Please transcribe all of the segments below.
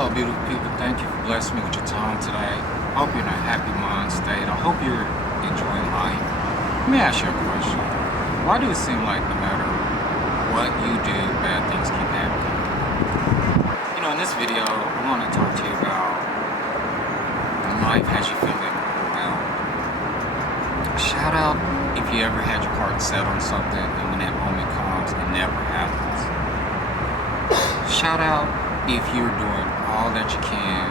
Hello, beautiful people. Thank you for blessing me with your time today. I hope you're in a happy mind state. I hope you're enjoying life. Let me ask you a question. Why do it seem like no matter what you do, bad things keep happening? In this video, I want to talk to you about when life has you feeling overwhelmed. Shout out if you ever had your heart set on something and when that moment comes, it never happens. Shout out if you're doing all that you can,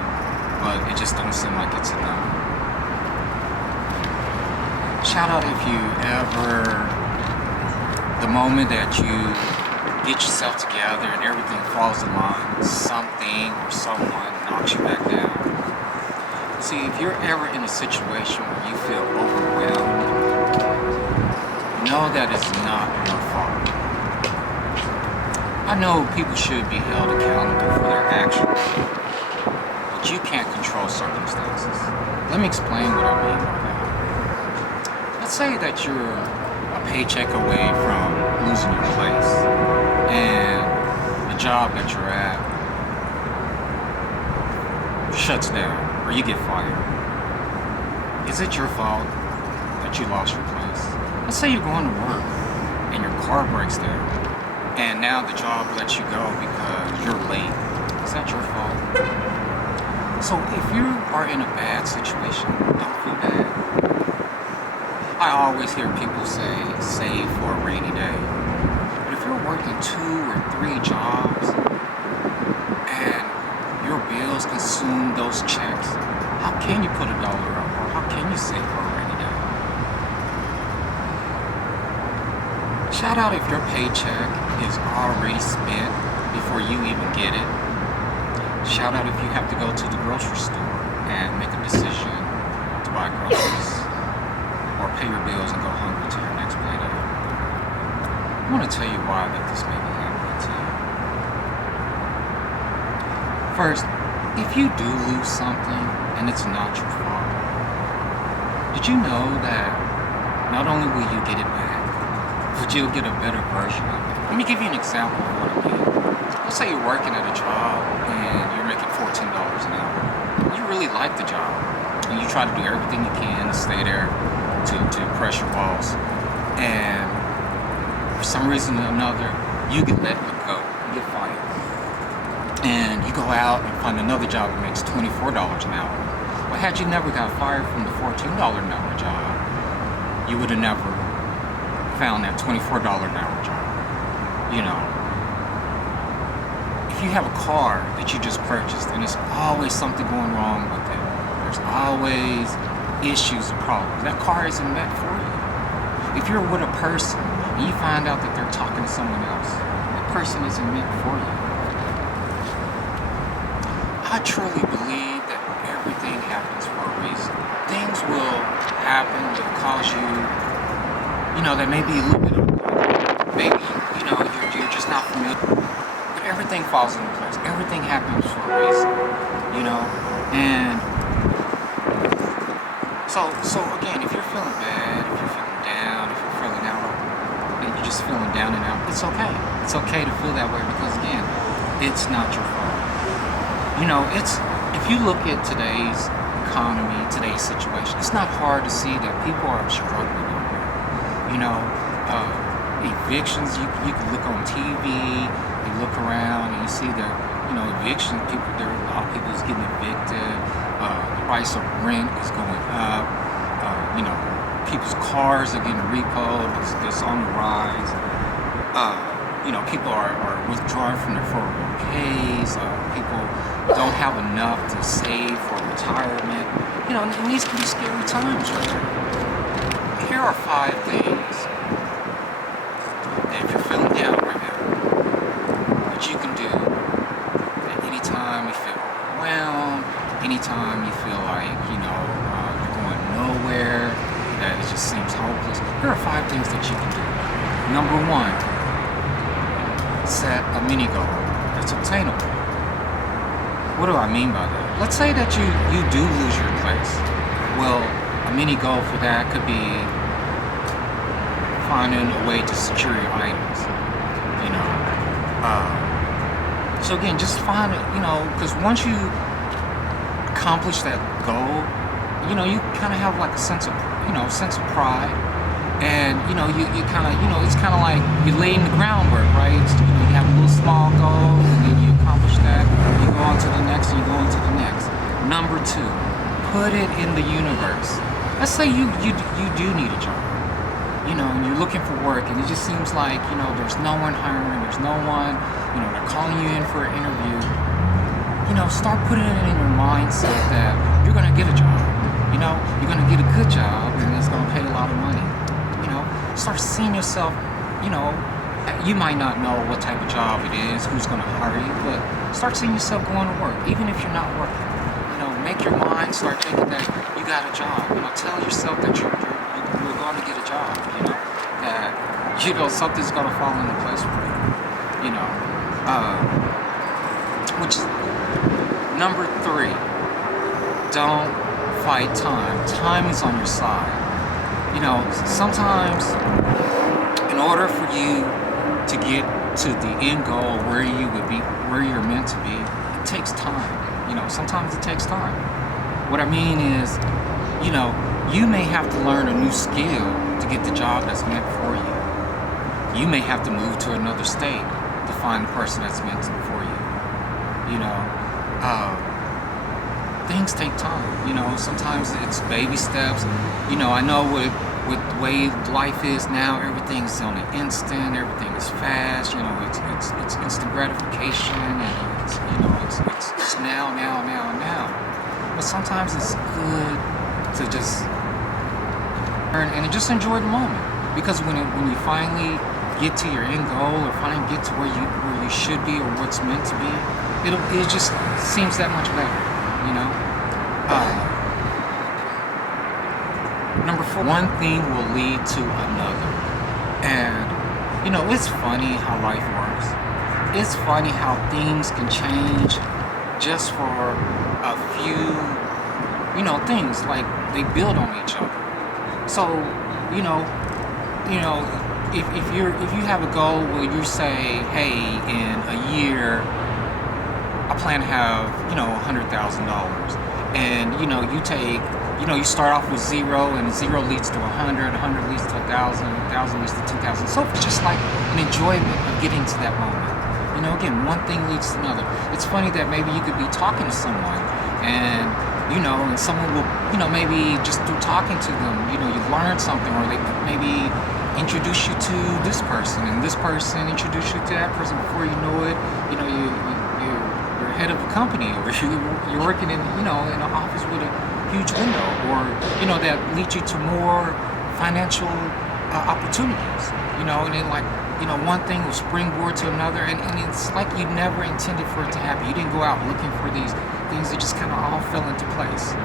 but it just don't seem like it's enough. Shout out if you ever, the moment that you get yourself together and everything falls in line, something or someone knocks you back down. See, if you're ever in a situation where you feel overwhelmed, know that it's not your fault. I know people should be held accountable for their actions, but you can't control circumstances. Let me explain what I mean by that. Let's say that you're a paycheck away from losing your place, and the job that you're at shuts down, or you get fired. Is it your fault that you lost your place? Let's say you're going to work, and your car breaks down, and now the job lets you go because you're late. Is that your fault? So if you are in a bad situation, don't feel bad. I always hear people say, save for a rainy day. But if you're working 2 or 3 jobs and your bills consume those checks, how can you put $1 up, or how can you save for a rainy day? Shout out if your paycheck is already spent before you even get it. Shout out if you have to go to the grocery store and make a decision to buy groceries or pay your bills and go hungry to your next payday. I want to tell you why that this may be happening to you. First, if you do lose something and it's not your fault, did you know that not only will you get it back, but you'll get a better version of it? Let me give you an example of what I mean. Let's say you're working at a job and you're making $14 an hour. You really like the job, and you try to do everything you can to stay there to impress your boss. And for some reason or another, you get let go, you get fired. And you go out and find another job that makes $24 an hour. Well, had you never got fired from the $14 an hour job, you would have never found that $24 an hour job. If you have a car that you just purchased and there's always something going wrong with it, there's always issues and problems, that car isn't meant for you. If you're with a person and you find out that they're talking to someone else, that person isn't meant for you. I truly believe that everything happens for a reason. Things will happen that cause you, that may be a little bit uncomfortable. Maybe, you're just not familiar. But everything falls into place. Everything happens for a reason, And so again, if you're feeling bad, if you're feeling down, if you're feeling out, and you're just feeling down and out, it's okay. It's okay to feel that way because, again, it's not your fault. If you look at today's economy, today's situation, it's not hard to see that people are struggling out there. Evictions, you can look on TV, you look around and you see that, evictions, there are a lot of people is getting evicted, the price of rent is going up, people's cars are getting repoed, it's on the rise, people are withdrawing from their 401ks, people don't have enough to save for retirement, and these can be scary times right there. Here are 5 things that if you're feeling down right now, that you can do at any time you feel overwhelmed, anytime you feel like, you're going nowhere, that it just seems hopeless. Here are 5 things that you can do. Number 1, set a mini goal that's obtainable. What do I mean by that? Let's say that you do lose your place. Well, a mini goal for that could be finding a way to secure your items. So again, just find it, because once you accomplish that goal, you kind of have like a sense of pride, and you kind of, it's kind of like you're laying the groundwork, right? You have a little small goal, and then you accomplish that, you go on to the next, and you go on to the next. Number two, put it in the universe. Let's say you do need a job, and you're looking for work, and it just seems like, there's no one hiring, there's no one, they're calling you in for an interview. Start putting it in your mindset that you're going to get a job. You're going to get a good job, and it's going to pay a lot of money. Start seeing yourself, you might not know what type of job it is, who's going to hire you, but start seeing yourself going to work, even if you're not working. Make your mind start thinking that you got a job. Tell yourself that you're going to get a job. That something's going to fall into place for you. Which is number three. Don't fight time. Time is on your side. Sometimes in order for you to get to the end goal where you would be, where you're meant to be, it takes time. Sometimes it takes time. What I mean is, you may have to learn a new skill to get the job that's meant for you. You may have to move to another state to find the person that's meant for you. Things take time. Sometimes it's baby steps. I know with the way life is now, everything's on an instant, everything is fast. It's instant gratification, and it's now. But sometimes it's good to just learn and just enjoy the moment, because when you finally get to your end goal, or finally get to where you should be, or what's meant to be, it just seems that much better. Number four, one thing will lead to another. And, it's funny how life works. It's funny how things can change just for a few, things, like they build on each other. So, if you have a goal where you say, hey, in a year, I plan to have, $100,000. And, you take, you start off with zero, and zero leads to 100, 100 leads to 1,000, 1,000 leads to 2,000. So it's just like an enjoyment of getting to that moment. Again, one thing leads to another. It's funny that maybe you could be talking to someone, and, and someone will, maybe just through talking to them, you learn something, or they maybe introduce you to this person, and this person introduce you to that person. Before you know it, you're head of a company, or you're working in, in an office with a huge window, or, that leads you to more financial opportunities, and then one thing will springboard to another, and it's like you never intended for it to happen. You didn't go out looking for these things, that just kind of all fell into place,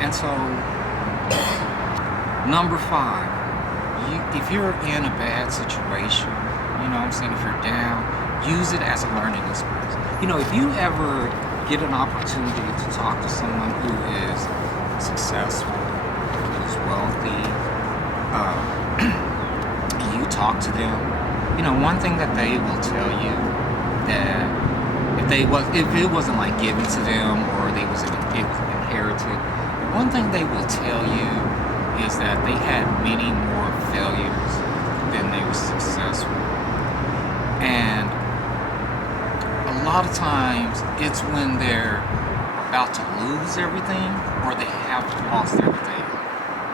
And so, number five, if you're in a bad situation, if you're down, use it as a learning experience. If you ever get an opportunity to talk to someone who is successful, who's wealthy, you talk to them, one thing that they will tell you, that if it wasn't like given to them, or it was inherited, one thing they will tell you is that they had many more failures than they were successful. And a lot of times it's when they're about to lose everything, or they have lost everything,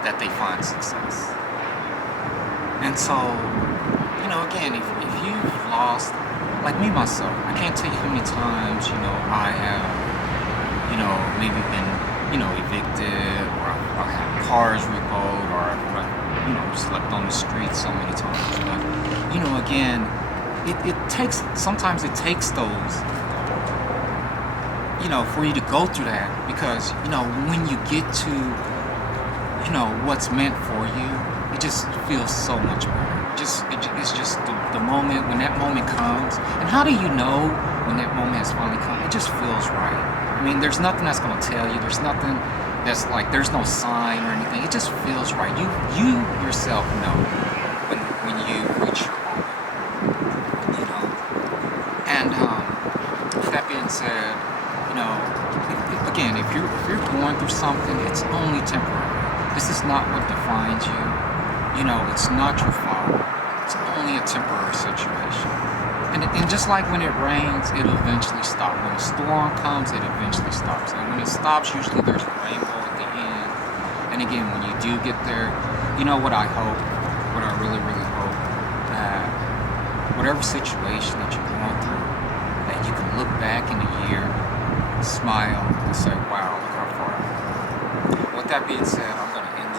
that they find success. And so, again, if you've lost, like me myself, I can't tell you how many times, I have, maybe been, evicted, or I have cars repoed, or I've slept on the street so many times. But, again, sometimes it takes those, for you to go through that, because, when you get to, what's meant for you, it just feels so much better. It's just the moment, when that moment comes. And how do you know when that moment has finally come? It just feels right. I mean, there's nothing that's going to tell you. There's nothing that's like, there's no sign or anything. It just feels right. You yourself know when you reach your moment, And said, you know, again, if you're going through something, it's only temporary. This is not what defines you. You know, it's not your fault. It's only a temporary situation. And just like when it rains, it'll eventually stop. When a storm comes, it eventually stops. And when it stops, usually there's a rainbow at the end. And again, when you do get there, you know what I hope, what I really, really hope, that whatever situation that you're going through, that you can look back in a year, smile, and say, wow, look how far. With that being said, I'm going to end